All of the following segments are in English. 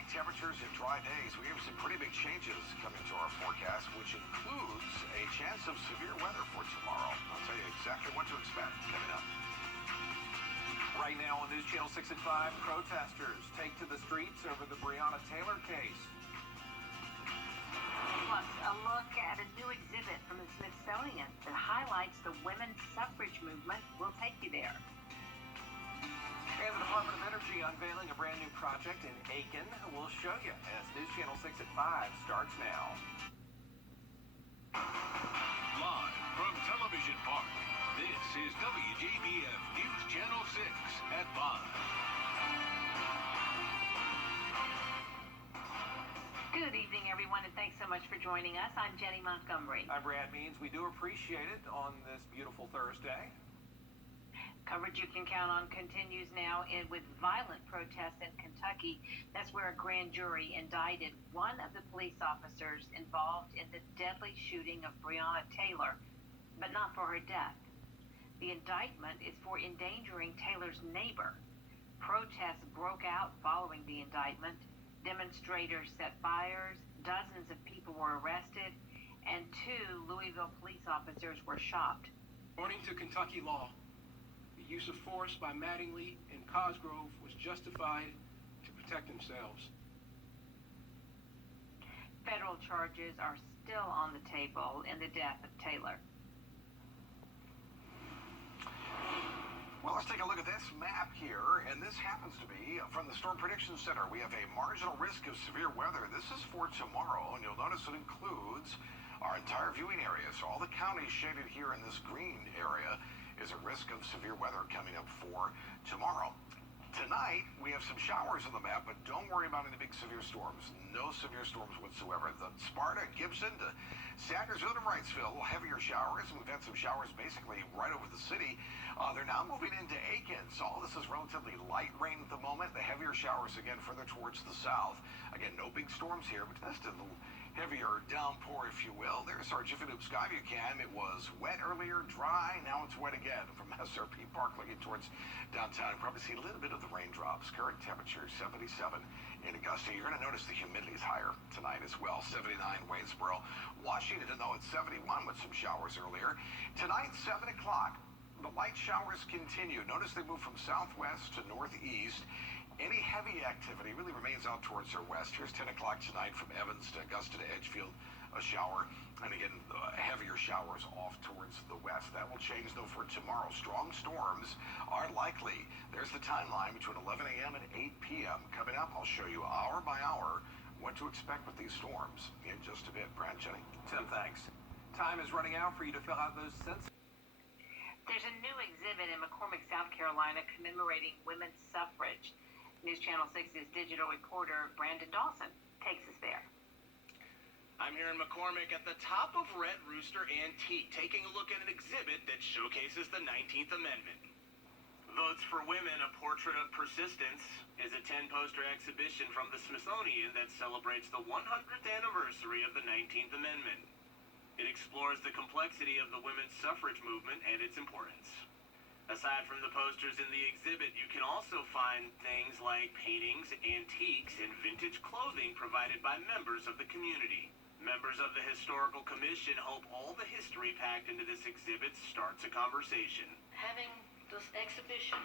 high temperatures and dry days, we have some pretty big changes coming to our forecast, which includes a chance of severe weather for tomorrow. I'll tell you exactly what to expect coming up. Right now on News Channel 6 at 5, protesters take to the streets over the Breonna Taylor case. Plus, a look at a new exhibit from the Smithsonian that highlights the women's suffrage movement. We'll take you there. And the Department of Energy unveiling a brand new project in Aiken. We'll show you as News Channel 6 at 5 starts now. Live from Television Park, this is WJBF News Channel 6 at 5. Good evening, everyone, and thanks so much for joining us. I'm Jenny Montgomery. I'm Brad Means. We do appreciate it on this beautiful Thursday. Coverage you can count on continues now with violent protests in Kentucky. That's where a grand jury indicted one of the police officers involved in the deadly shooting of Breonna Taylor, but not for her death. The indictment is for endangering Taylor's neighbor. Protests broke out following the indictment. Demonstrators set fires, dozens of people were arrested, and 2 Louisville police officers were shot. According to Kentucky law, the use of force by Mattingly and Cosgrove was justified to protect themselves. Federal charges are still on the table in the death of Taylor. Well, let's take a look at this map here, and this happens to be from the Storm Prediction Center. We have a marginal risk of severe weather. This is for tomorrow, and you'll notice it includes our entire viewing area. So all the counties shaded here in this green area is a risk of severe weather coming up for tomorrow. Tonight, we have some showers on the map, but don't worry about any big severe storms. No severe storms whatsoever. The Sparta, Gibson to Sandersville to Wrightsville, heavier showers. We've had some showers basically right over the city. They're now moving into Aiken, so all this is relatively light rain at the moment. The heavier showers again further towards the south. Again, no big storms here, but just a little heavier downpour, if you will. There's our Jiffy Lube Skyview cam. It was wet earlier, dry. Now it's wet again from SRP Park looking towards downtown. You probably see a little bit of the raindrops. Current temperature 77 in Augusta. You're going to notice the humidity is higher tonight as well. 79 Waynesboro. Washington, though, it's 71 with some showers earlier. Tonight, 7 o'clock. The light showers continue. Notice they move from southwest to northeast. Any heavy activity really remains out towards our west. Here's 10 o'clock tonight from Evans to Augusta to Edgefield, a shower. And again, heavier showers off towards the west. That will change, though, for tomorrow. Strong storms are likely. There's the timeline between 11 a.m. and 8 p.m. Coming up, I'll show you hour by hour what to expect with these storms in just a bit. Brad, Jenny. Tim, thanks. Time is running out for you to fill out those census. There's a new exhibit in McCormick, South Carolina, commemorating women's suffrage. News Channel 6's digital reporter Brandon Dawson takes us there. I'm here in McCormick at the top of Red Rooster Antique, taking a look at an exhibit that showcases the 19th Amendment. Votes for Women, A Portrait of Persistence is a 10-poster exhibition from the Smithsonian that celebrates the 100th anniversary of the 19th Amendment. It explores the complexity of the women's suffrage movement and its importance. Aside from the posters in the exhibit, you can also find things like paintings, antiques, and vintage clothing provided by members of the community. Members of the Historical Commission hope all the history packed into this exhibit starts a conversation. Having this exhibition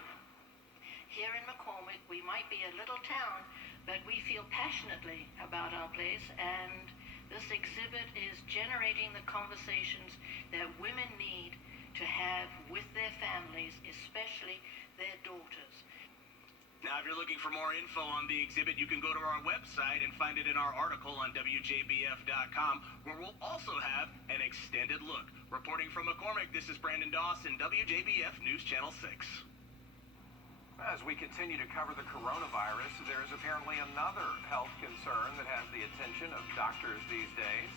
here in McCormick, we might be a little town, but we feel passionately about our place, and this exhibit is generating the conversations that women need to have with their families, especially their daughters. Now, if you're looking for more info on the exhibit, you can go to our website and find it in our article on WJBF.com, where we'll also have an extended look. Reporting from McCormick, this is Brandon Dawson, WJBF News Channel 6. As we continue to cover the coronavirus, there is apparently another health concern that has the attention of doctors these days.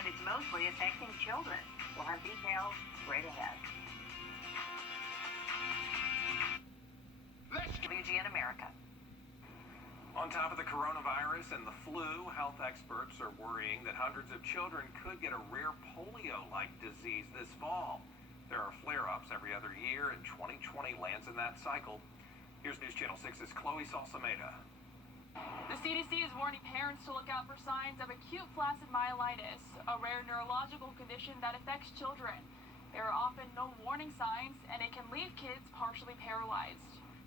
And it's mostly affecting children. We'll have details right ahead. WGN America. On top of the coronavirus and the flu, health experts are worrying that hundreds of children could get a rare polio-like disease this fall. There are flare-ups every other year, and 2020 lands in that cycle. Here's News Channel 6's Chloe Salsameda. The CDC is warning parents to look out for signs of acute flaccid myelitis, a rare neurological condition that affects children. There are often no warning signs, and it can leave kids partially paralyzed.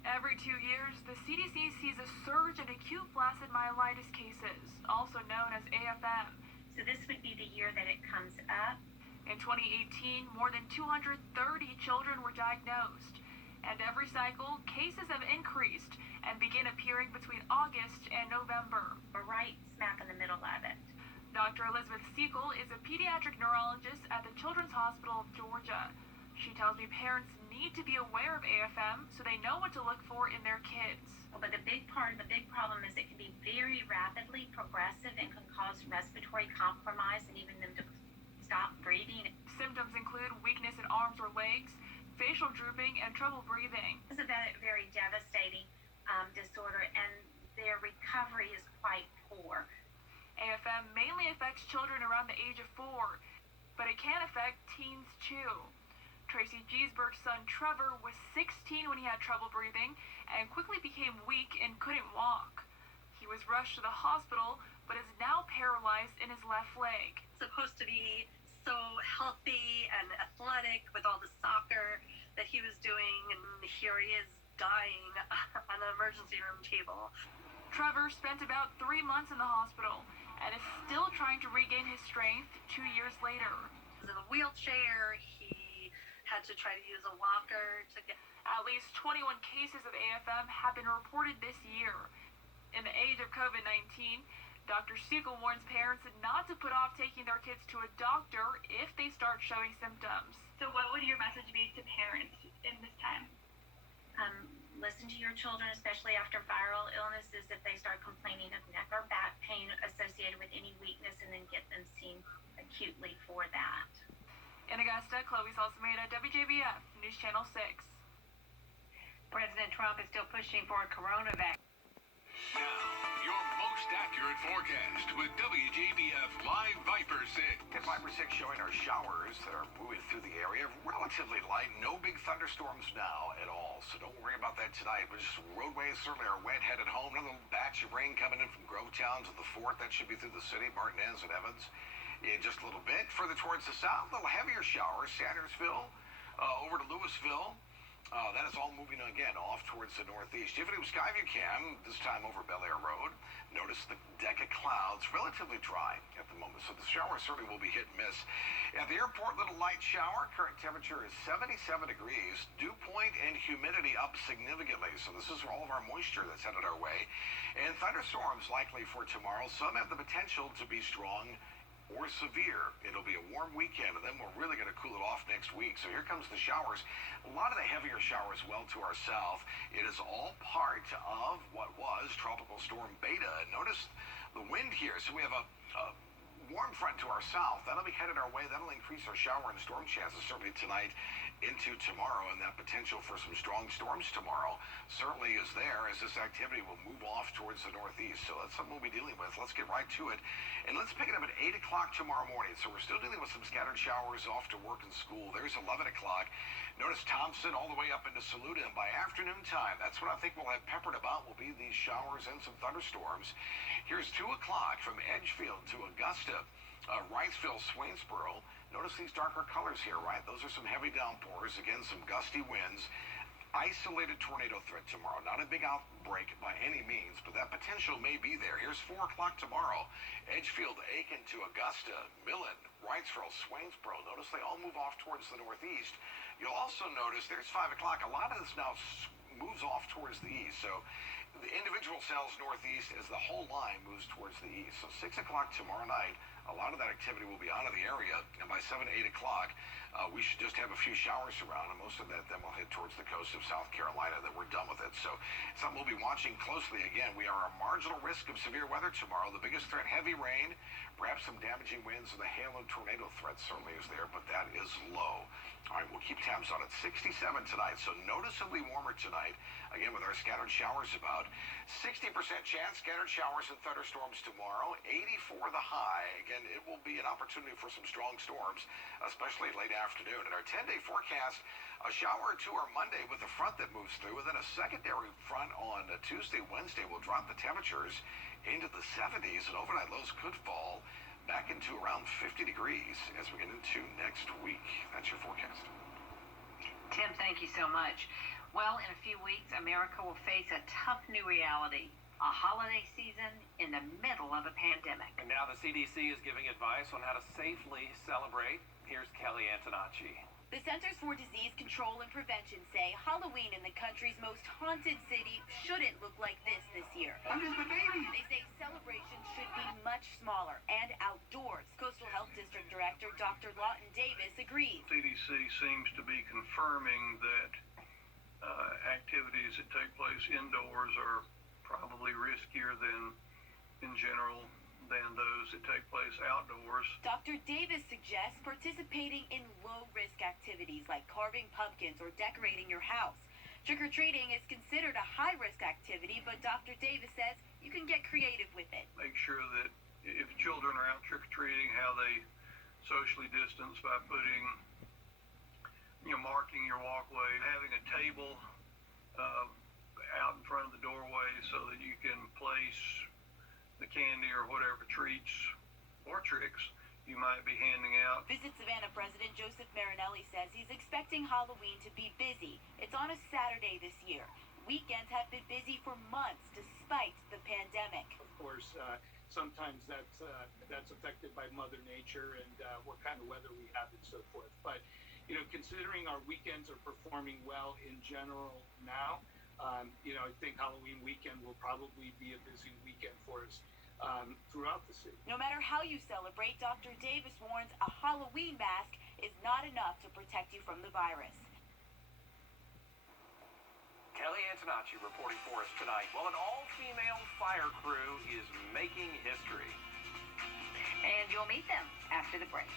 Every 2 years, the CDC sees a surge in acute flaccid myelitis cases, also known as AFM. So this would be the year that it comes up. In 2018, more than 230 children were diagnosed, and every cycle, cases have increased and begin appearing between August and November. We're right smack in the middle of it. Dr. Elizabeth Siegel is a pediatric neurologist at the Children's Hospital of Georgia. She tells me parents need to be aware of AFM so they know what to look for in their kids. Well, but the big problem is it can be very rapidly progressive and can cause respiratory compromise and even them to stop breathing. Symptoms include weakness in arms or legs, facial drooping, and trouble breathing. It's a very devastating disorder, and their recovery is quite poor. AFM mainly affects children around the age of 4, but it can affect teens too. Tracy Giesberg's son Trevor was 16 when he had trouble breathing and quickly became weak and couldn't walk. He was rushed to the hospital, but is now paralyzed in his left leg. Supposed to be so healthy and athletic with all the soccer that he was doing, and here he is dying on an emergency room table. Trevor spent about 3 months in the hospital and is still trying to regain his strength 2 years later. He was in a wheelchair. He had to try to use a walker to get... At least 21 cases of AFM have been reported this year. In the age of COVID-19, Dr. Siegel warns parents not to put off taking their kids to a doctor if they start showing symptoms. So what would your message be to parents in this time? Listen to your children, especially after viral illnesses, if they start complaining of neck or back pain associated with any weakness, and then get them seen acutely for that. In Augusta, Chloe Salsameda, WJBF, News Channel 6. President Trump is still pushing for a coronavirus. Now, your most accurate forecast with WJBF Live Viper 6. At Viper 6 showing our showers that are moving through the area. Relatively light, no big thunderstorms now at all. So don't worry about that tonight. But just roadways certainly are wet headed home. Another batch of rain coming in from Grovetown to the 4th. That should be through the city, Martinez and Evans. In just a little bit. Further towards the south, a little heavier showers. Sandersville over to Louisville. That is all moving again off towards the northeast. If it was Skyview Cam, this time over Bel Air Road, notice the deck of clouds, relatively dry at the moment, so the showers certainly will be hit and miss. At the airport, little light shower. Current temperature is 77 degrees. Dew point and humidity up significantly, so this is all of our moisture that's headed our way. And thunderstorms likely for tomorrow. Some have the potential to be strong or severe. It'll be a warm weekend, and then we're really going to cool it off next week. So here comes the showers. A lot of the heavier showers well to our south. It is all part of what was Tropical Storm Beta. And notice the wind here. So we have a warm front to our south. That'll be headed our way. That'll increase our shower and storm chances certainly tonight into tomorrow, and that potential for some strong storms tomorrow certainly is there as this activity will move off towards the northeast. So that's something we'll be dealing with. Let's get right to it. And let's pick it up at 8 o'clock tomorrow morning. So we're still dealing with some scattered showers off to work and school. There's 11 o'clock. Notice Thompson all the way up into Saluda. And by afternoon time, that's what I think we'll have peppered about will be these showers and some thunderstorms. Here's 2 o'clock from Edgefield to Augusta. Wrightsville, Swainsboro. Notice these darker colors here, right? Those are some heavy downpours. Again, some gusty winds. Isolated tornado threat tomorrow. Not a big outbreak by any means, but that potential may be there. Here's 4 o'clock tomorrow. Edgefield, Aiken to Augusta, Millen, Wrightsville, Swainsboro. Notice they all move off towards the northeast. You'll also notice there's 5 o'clock. A lot of this now moves off towards the east. So the individual cells northeast as the whole line moves towards the east. So 6 o'clock tomorrow night, a lot of that activity will be out of the area, and by 7, 8 o'clock, we should just have a few showers around, and most of that then will head towards the coast of South Carolina. Then we're done with it. So something we'll be watching closely. Again, we are a marginal risk of severe weather tomorrow. The biggest threat, heavy rain, perhaps some damaging winds, and the hail and tornado threat certainly is there, but that is low. All right, we'll keep tabs on it. 67 tonight, so noticeably warmer tonight. Again, with our scattered showers about. 60% chance scattered showers and thunderstorms tomorrow. 84 the high. Again, it will be an opportunity for some strong storms, especially late afternoon. In our 10-day forecast, A shower or two on Monday with a front that moves through, and then a secondary front on Tuesday, Wednesday will drop the temperatures into the 70s, and overnight lows could fall back into around 50 degrees as we get into next week. That's your forecast. Tim, thank you so much. Well, in a few weeks, America will face a tough new reality. A holiday season in the middle of a pandemic. And now the CDC is giving advice on how to safely celebrate. Here's Kelly Antonacci. The Centers for Disease Control and Prevention say Halloween in the country's most haunted city shouldn't look like this year. I'm just a baby. They say celebrations should be much smaller and outdoors. Coastal Health District Director Dr. Lawton Davis agrees. CDC seems to be confirming that activities that take place indoors are probably riskier than, in general, than those that take place outdoors. Dr. Davis suggests participating in low-risk activities like carving pumpkins or decorating your house. Trick-or-treating is considered a high-risk activity, but Dr. Davis says you can get creative with it. Make sure that if children are out trick-or-treating, how they socially distance by putting, marking your walkway, having a table out in front of the doorway so that you can place the candy or whatever treats or tricks you might be handing out. Visit Savannah President Joseph Marinelli says he's expecting Halloween to be busy. It's on a Saturday this year. Weekends have been busy for months despite the pandemic. Of course, sometimes that's affected by Mother Nature and what kind of weather we have and so forth. But, considering our weekends are performing well in general now, I think Halloween weekend will probably be a busy weekend for us throughout the city. No matter how you celebrate, Dr. Davis warns a Halloween mask is not enough to protect you from the virus. Kelly Antonacci reporting for us tonight. Well, an all-female fire crew is making history. And you'll meet them after the break.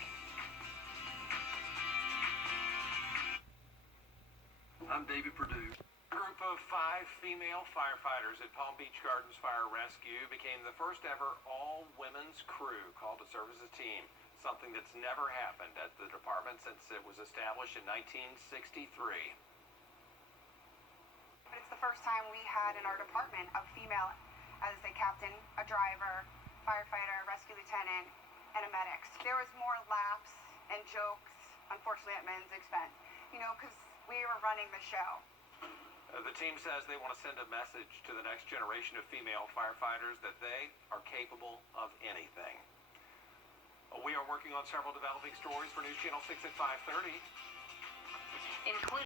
I'm David Perdue. A group of 5 female firefighters at Palm Beach Gardens Fire Rescue became the first ever all-women's crew called to serve as a team, something that's never happened at the department since it was established in 1963. It's the first time we had in our department a female as a captain, a driver, firefighter, rescue lieutenant, and a medic. There was more laughs and jokes, unfortunately at men's expense, because we were running the show. The team says they want to send a message to the next generation of female firefighters that they are capable of anything. We are working on several developing stories for News Channel 6 at 5:30. Including